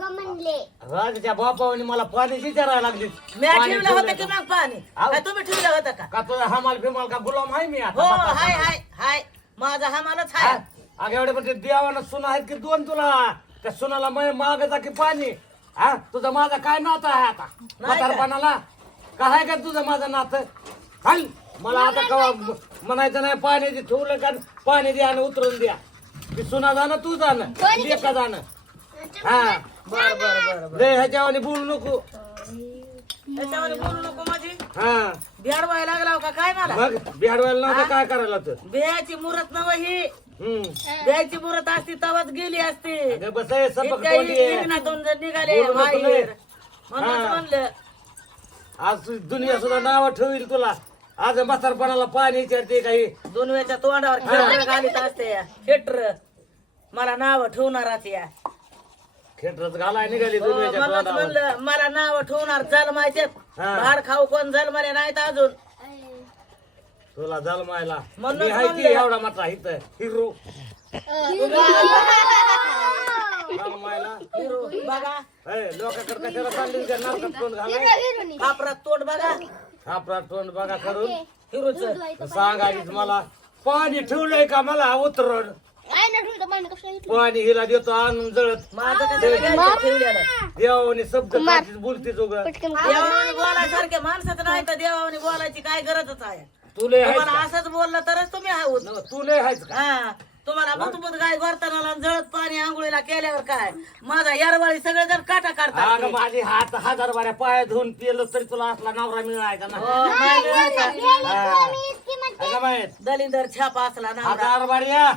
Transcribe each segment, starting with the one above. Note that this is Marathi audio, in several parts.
ग म्हणले. राजाच्या बापावनी मला पाण्याची विचारायला लागली. मी पाणी ठेवलं होतं की का? मग पाणी. काय तुम्ही ठेवलं होतं का? का तुझा हमाल फिमाल का गुलाम आहे मी हो आता हाय मला. हाय हाय. माझा हा मालच हा? हाय अगं एवढे म्हणजे देवानं सुना आहेत की दोन तुला? त्या सुनाला मै मागता की पाणी. हा? तुझं माझं काय नातं आहे आता? का? म्हातारपणाला? काय आहे का तुझं माझं नातं? हाल मला आता कवा म्हणायचं नाही पाण्याची ठेवलं का? पाणी द्या आणि उतरून द्या. ती सुना जाणं तू जाणं. लेका जाणं. हा. बर बर बर बर. लय ह्याच्यावानी बोलू नको. त्याच्यावर बोलू नको माझी. हा. व्हायला लागला का काय मला? मग बिहाडवायला नव्हतं काय करायला तर बियाची मुहूर्त नव ही. हम्म. बियाची मुहूर्त असती तवाच गेली असती. अगं बस सपक इतक्या तोंडी आहे. लग्नातून जर निघाले बोलू नको बाहेर लय. म्हणूनच हा. म्हणलं. आज दुनिया सुद्धा नाव ठेवील तुला. आज म्हातारपणाला पाणी विचारते काही. दोन वेळच्या तोंडावर खेटर घालीत असते खेटर मला नाव ठेवणार या. खेटरच घालाय निघाली हो, दुनियाच्या म्हणूनच तोंडावर. म्हणलं मला नाव ठेवणार जन्माचे हा. भाड खाऊ कोण जन्मले नाहीत अजून. तुला जलमायला म्हणून मी आहे की म्हणलं. एवढा मात्र इथं हिरो. बघा. ए, लोकांकडे कशाला चालली का? नरकात तोंड घालाय? तोंड बघा. आपला तोंड बघा करून. हिरोच. सांगायच मला पाणी ठेवलंय का मला? उतरण पाणी हिला देतो आणून जळत. माझं कसं ठेवलेलं देवाने शब्द काढतीस बोलतीस उगा देवाने बोलायसारखे माणसाचं नाही तर देवाने बोलायची काय गरजच आहे. तुले तुम्हाला का? असंच बोललं तरच तुम्ही आहोत. न, तुले का? हा. तुम्हाला बुतबुत गाय गोरताना जळत पाणी आंघोळीला केल्यावर काय? माझा यारवाळी सगळे जण काटा काढतात. अगं माझे हात हजार बाऱ्या पाय धुवून पिलं तरी तुला असला नवरा मिळायचा ना? हो, दलिंदर छापा असला नवरा. हजार बाऱ्या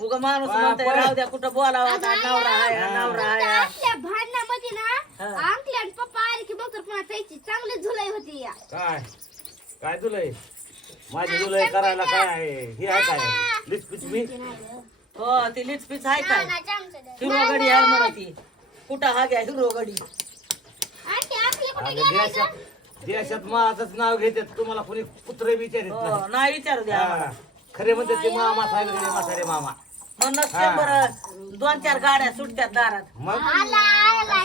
उगा माणूस म्हणतोय राहू द्या कुठं बोलावं आता नवरा हाय हा, नवरा हाय हा. आपल्या भांडणामध्ये ना हा. अंकल आणि पप्पा आले की बघ तर पुन्हा त्याची चांगली झुलाई होती या. काय? काय तुलय माझी तुलय करायला काय? आहे? हे आहे काय? लिचपिच मी? हो ती लिचपीच आहे काय? हिरो गडी आहे. म्हणा ती कुठं हा घ्या हिरो गडी आंटी आपली कुठे अगं देशात देशात माझंच नाव घेतात. तुम्हाला कोणी कुत्रे विचारित हो नाही. नाही विचारू द्या. हा. खरे म्हणते ते मामा साहेब रे म्हातारे मामा. म्हणूनच शंभर दोन चार गाड्या सुटत्यात दारात. मग?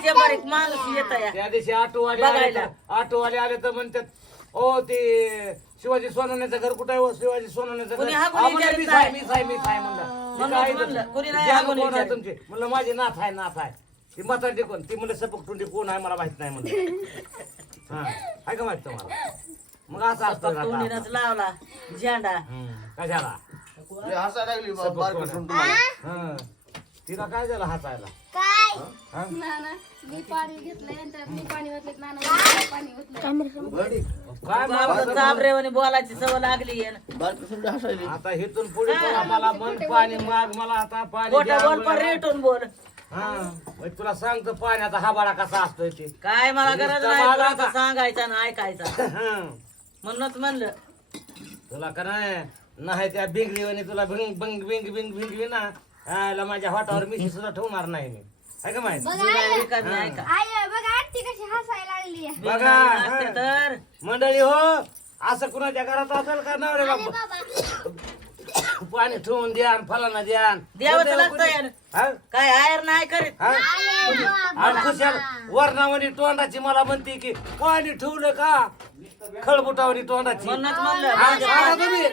शंभर एक माणूस येत या त्या दिवशी ऑटोवाले आले बघायला. तर ऑटोवाले आले तर म्हणतात ओ ते शिवाजी सोनवण्याचं घर कुठं आहे? हो? शिवाजी सोनवण्याचं घर. कोणी म्हणलं, विचारित मीच. आहे मीच आहे मीच आहे म्हणलं. म्हणून मी काय म्हणलं, कोणी नाही आहे विचारित. तुमची? म्हणलं माझी नाथ आहे नाथ आहे. ती म्हातारी कोण? ती म्हणलं सपक टुंडी कोण आहे? मला माहीत नाही म्हणलं. हा. आहे का माहीत तुम्हाला? मग असं असतं का तोंडीनच आता? लावला झेंडा. हम्म, कशाला? लागली? तुम्हाला. हा. तिला काय झालं हसायला? काय? हा? मी पाणी घेतलंय आणि त्यात मी पाणी ओतलं नाना पाणी ओतलं बरडी, काय मला चाबरेवानी बोलायची सवय लागली हसायली. आता इथून पुढे मन पाणी माग मला आता पाणी खोटं द्या बोल पण मला. रेटून बोल. हा. मग तुला सांगतो पाण्याचा हाबाडा कसा असतोय ते. काय मला गरज नाही सांगायचं ना ऐकायचं. हं. म्हणूनच म्हणलं. तुला का नाही? नाही त्या बिंगरीवानी तुला बिंग बिंग बिंग बिंग बिंगली ना? आयला माझ्या हातावर मिशी सुद्धा ठेवणार नाही मी. आहे का माहीत आय बघा आंटी कशी हसायला लागली. बघा हं. तर? मंडळी हो. असं कुणाच्या घरात असेल का? नवरे बाबा. पाणी ठेवून द्या आणि फलाना द्या द्यावंच हा? काय आयर नाही करीत? हा? आणि खुशाल वर्णावणी तोंडाची मला म्हणते की पाणी ठेवलं का? खळबुटावणी तोंडाची. म्हणूनच म्हणलं. हा, माझ्या सांगा तुम्ही.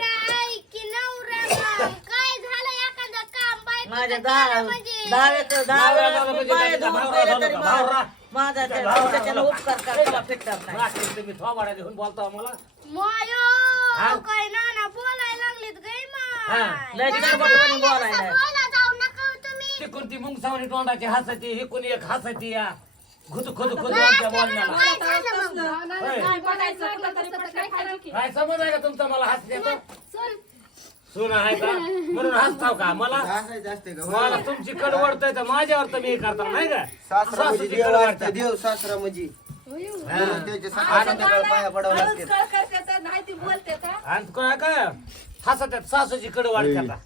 माझ्या दहा म्हणजे दहा वेळेस- दहा वेळा मी म्हणजे पाय त्याचा धुवून भावरा गेले झाला तरी? मा-. माझा त्या- त्याच्यानं. उपकार करायला फिटणार नाही तुम्ही थोबाडा घेऊन बोलता मला मायो हा? काय नाना बोलायला लागलेत गै हा. लय चिरबटवाणी बोलायला बोला जाऊ नका हो तुम्ही ती कोणती मुंगसावणी तोंडाची हसायची ही कोणी एक हसायची या खुद खुद खुद आमच्या बोलण्याला काय झालं मग समज आहे का तुमचा मला हसण्याचं सुन आहे का? म्हणून हसताव का? मला? हसायचं असते का? मला तुमची कड वडतय तर माझ्यावर तर मी करता नाही का? सासरा म्हणजे सासूची देव कड असते, वाढते. देव सासरा म्हणजे. हा. म्हणून त्याच्या सकाळ संध्याकाळ पाया पडावं हळूच लागते. कळ करते तर नाही ती बोलते तर आणि काय काय? हसत्यात सासूची कड वाढते आता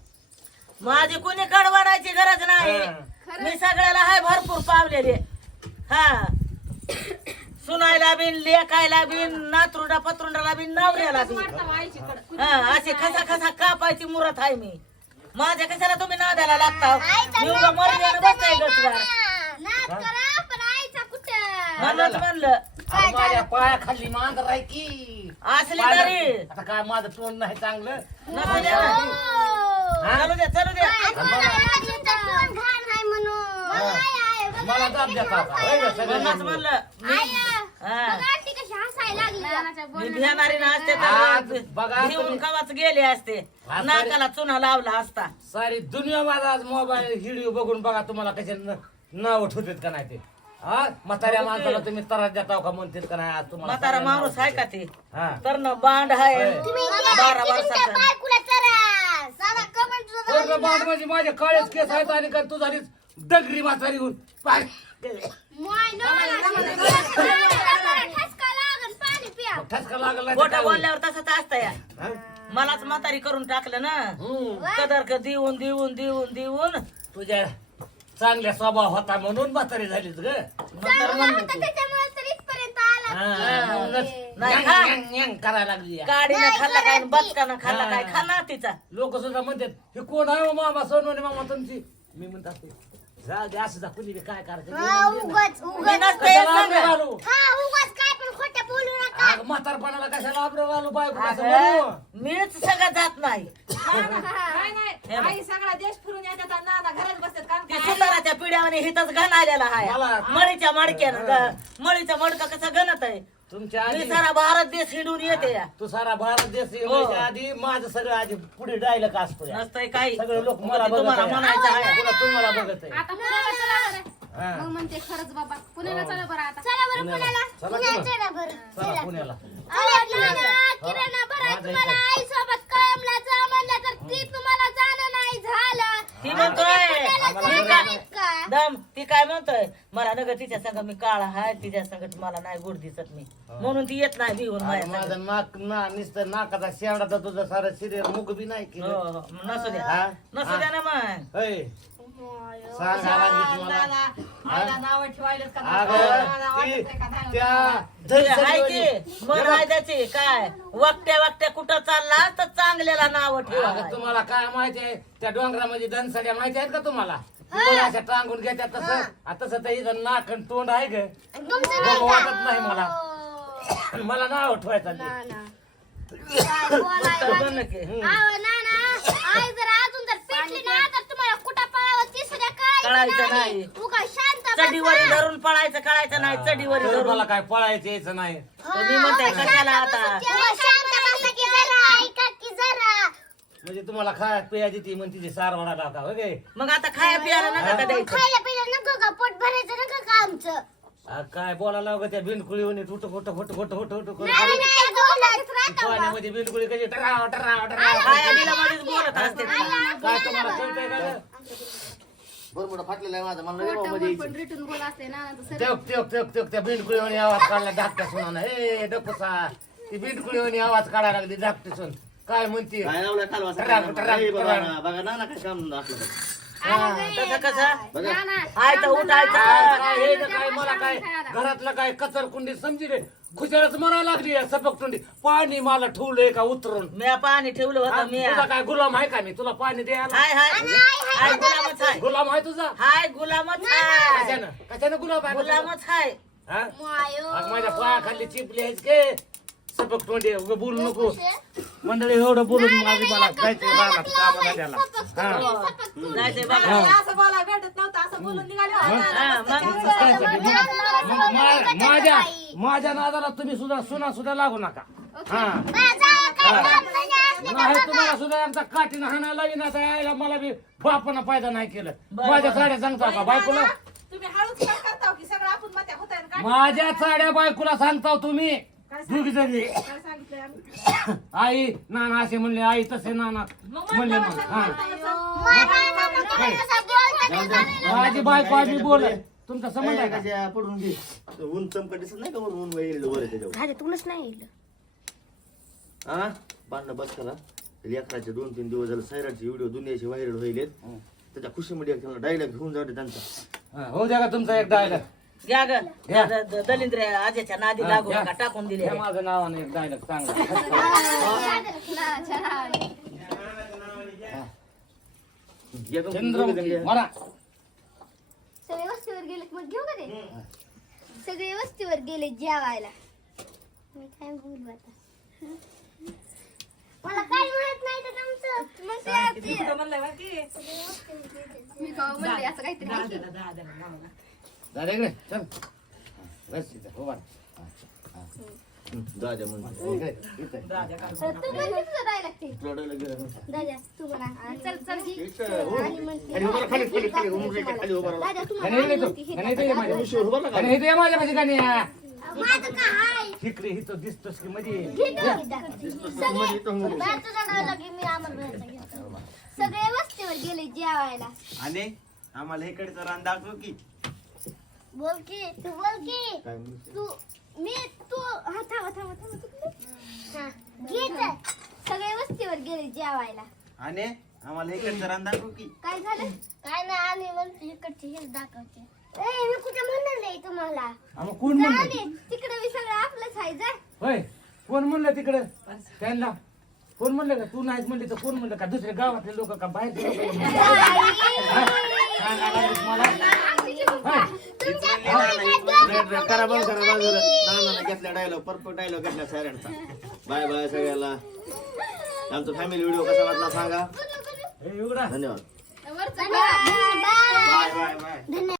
माझी कोणी कडवाडायची गरज नाही. हा. मी सगळ्याला हाय भरपूर पावलेले. हा. सुनायला बिन लेखायला बिन नातरुंडा पत्रुंडाला बिन नवऱ्याला बिन. हा असे खसा खसा कापायची मुरत आहे मी. माझ्या कशाला तुम्ही नाद्याला लागता? मी उगा मरण्यानं बसताय म्हणलं. अरे माझ्या पाया खाली मांजर आहे की. असली तरी. आता काय माझं तोंड नाही चांगलं? नको द्या ना. चालू द्या चालू द्या मला दाब देता आता. होय म्हणलं. हा. मी भियाणारी असते आज तर बघा भिवून तुम्ही- कवाच गेले असते. हा, तरी- नाकाला चुना लावला असता. सारी दुनिया माझा आज मोबाईल व्हिडिओ बघून बघा तुम्हाला कसे नाव ठेवतात का नाही ते. हा? म्हाताऱ्या माणसाला तुम्ही त्रास देता का म्हणतील का नाही आज तुम्हाला म्हातारा माणूस आहे. का ते? हा. तर न बांड आहे होय. बारा वर्षाचा पोरगं बाळ म्हणजे माझे काळेच केस आहेत आणि का तू झालीस डगरी म्हातारी होऊन. पाय. लागला काय होईल? बोलल्यावर तसंच असतं या? मलाच म्हातारी करून टाकलं ना. कदर क देऊन देऊन देऊन देऊन. तुझ्या चांगल्या स्वभाव होता म्हणून म्हातारी झालीस ग. करायला लागली खाल्ला काय बचकानं खाल्ला काय? खाना तिचा. लोक सुद्धा म्हणतात हे कोण आहे हो मामा सोनवणे मामा तुमची? मी म्हणत असते जा दे असं जा कुणी बी काय करायचं? मी नसतं येत कशाला सांगा. आब्रो घालू अगं, म्हातारपणाला कशाला आब्रो घालू बायको असं अगं, म्हणू. मीच सगळं जात नाही. काय नाही. आई सगळा देश फिरून येतात आणि नाना घरात बसतात काम ते सुताराच्या पिढ्याने हिथंच घन आलेला आहे. मला- मळीच्या मडक्यानं ग- मळीचा मडका कसा गणत आहे? तुमच्या मी आधी सारा भारत देश हिंडून येते. या तू सारा भारत देश हो. येण्याच्या आधी माझं सगळं आधी पुढे डायलॉग असतो या. नसतंय काही. सगळे लोक मला बघत तुम्हाला आहे. म्हणायचं आहे. पुन्हा तुम्हाला बघत आहे आता पुण्याला चला बरं. हा. मग म्हणते खरंच बाबा पुण्याला चला बरं आता. पुण्याला. चला की मग. चला पुण्याला. ती म्हणतोय ती काय- दम. ती काय म्हणतोय? मला नग तिच्या संग मी काळा आहे तिच्या संग मला नाही गोड दिसत मी. म्हणून ती येत नाही भिवून माझ्या संग. माझं नाक ना नुसतं नाकाचा शेवडा तर तुझं सारं शरीर मुग बी नाही हो, केलं हो. नसू द्या. हा? नसू द्या ना मग. होय. सांगा लागली तुम्हाला. आईला नाव ठेवायला का अगं, ती त्या ते आहे धनसरीवाली- की मन आहे त्याची काय? वाकट्या वाकट्या कुठं चालला? तर चांगल्याला नाव ठेवा अगं, तुम्हाला काय माहिती आहे? त्या डोंगरामध्ये धनसड्या माहिती आहेत का तुम्हाला? ती अशा टांगून घेतात तसं. आ, तसं तर इथं नाक आणि तोंड आहे ग. बघू वाटत नाही मला. मला नाव ठेवायचं ते. तर बन की. आई जर अजून जर पेटली ना तर तुम्हाला कुठं पळावं? ती सुद्धा कळायचं नाही. उगा शांत चडीवरी धरून पळायचं कळायचं नाही. चडीवरी तर धरून. मला काय पळायचं यायचं नाही. मी म्हणते कशाला आता? शांत बसा की जरा ऐका की जरा म्हणजे तुम्हाला खाय पेया देते म्हणते ती सारवडा टाका हो मग आता खाया पियाला नका का द्यायचं? खायला पियला नको का? पोट भरायचं नको का आमचं? आ, काय बोलायला लावलं त्या बिनकुळी उठ उठ नाही, नाही, बोलायचं राहतं बा. पाण्यामध्ये बिनकुळी कशी टराव टराव टराव खाया दिला मध्येच बोलत असते. काय तुम्हाला कळतंय का ग? बरोबर फाटलेला आहे माझा. मला खोटं मध्ये बोल यायचं पण रिटून बोल असते नानाचं सर तेक तेक तेक तेक त्या बिनकुळीवाणी आवाज काढला धाकट्या सुना ए डपसा. ती बिनकुळीवाणी आवाज काढायला लागली धाकटी सुन. काय म्हणते? काय लावलं काल टराक, टराक, बघा टराक. ना बघा ना ना काय काम असलं तसं कसं? बघा उठायचं काय हे ना काय मला काय? घरातलं काय कचर कुंडी समजिले खुशाळच म्हणायला लागली आहे सपक तुंडी पाणी मला ठेवलंय का उतरून? मी पाणी ठेवलं हा, होतं मी तुझा काय गुलाम आहे का मी? तुला पाणी द्यायला? हाय हाय. हाय गुलामच हाय. गुलाम आहे तुझा? हाय गुलामच हाय कशानं? कशानं गुलाम आहे? गुलामच हाय. हा? आज माझ्या पायाखाली चिपली आहेस के? सपक तोंडी उगा बोलू नको. मंडळी एवढं बोलून माझी मला जायचं रानात कामाला द्यायला हा. जायचंय बघा हा. असं बोलायला भेटत नव्हतं असं बोलून निघाले होते. हा, मग काय साठी? मग मा- माझ्या माझ्या नादाला तुम्ही सुद्धा सुना सुद्धा लागू नका. हा. माझा काय काम नाही? तुम्हाला सुद्धा आमचा काठीनं हाणायला लावी ना यायला मला बी बापानं फायदा नाही केलं. माझ्या साड्या सांगता का बायकोला? तुम्ही हळूच काय करता हो की सगळं आपण मत्या होत आहे माझ्या साड्या बायकोला सांगता तुम्ही. दोघी जणी काय सांगितलंय आम्ही? आई नाना असे म्हणले आई तसे नाना म्हणले मग हा माझी बायको आम्ही बोल. तुमचा संबंध आहे का? कशा पडून घे ऊन चमकट दिसत नाही का वर? ऊन वैर वर आहे त्याच्यावर? तुलाच नाही येईल हा बांधणं बस करा. लेकराचे दोन तीन दिवस झाले सैराटचे व्हिडिओ दुनियाचे व्हायरल व्हायलेत त्याच्या खुशीमध्ये डायलॉग घेऊन जाऊ दे त्यांचा. हा, होऊ द्या का तुमचा एक डायलॉग घ्या ग घ्या. द- द- दलिंद्र आजीच्या नादी लागू नका टाकून दिले माझं नावाने एक डायलॉग चांगला नानाच्या नावाने. चंद्रमुखी मला सगळे वस्तीवर गेले मग घेऊ का ते सगळे वस्तीवर गेले जेवायला मी काय बोलू आता मला काय माहीत नाही तर तुमचं मग ते-? मी का म्हणले असं काहीतरी दहा दहा. दादा इकडे चल. बस इथं दादा इकडे इथं. तू गेला ना. दादा तू चल चल. हो. आणि म्हणते, खाली उभा राहा, खाली, खाली, खाली, उभा राहा, खाली उभा राहा. दादा तुम्हाला आणि इकडे आणि तू म्हणते, हे आणि इथे ये माझ्या उशीवर उभा राहा. आणि इथे ये माझ्या पाशी गाणी माझं काय इकडे इथं दिसतोस की मध्ये? मध्ये इथं उभा राहा. सगळे वस्तीवर गेले जेवायला. आणि आम्हाला इकडचं रान दाखव की. बोल की तू बोल की काय म्हणते? तू मी तू हा थांबा थांबा थांबा तू हा घे चल. सगळे वस्तीवर गेले जेवायला. आणि आम्हाला इकडचं रान दाखव की. काय झालं? काय नाही आम्ही म्हणतो इकडचे हेच दाखवते ए मी कुठे नाही तुम्हाला? मग कोण म्हणलं? तिकडे मी सगळं आपलंच आहे जा. होय कोण म्हणलं तिकडं? त्यांना. कोण म्हणलं का? तू नाहीच म्हणली तर कोण म्हणलं का? दुसऱ्या गावातले लोक का बाहेरचे लोक रेड, करा बंद करा बाजूला नानाला घेतला डायलॉग परफेक्ट डायलॉग घेतला सॅरनचा बाय बाय सगळ्याला. आमचा फॅमिली व्हिडिओ कसा वाटला सांगा. उघडा. धन्यवाद. बाय बाय बाय बाय धन्यवाद.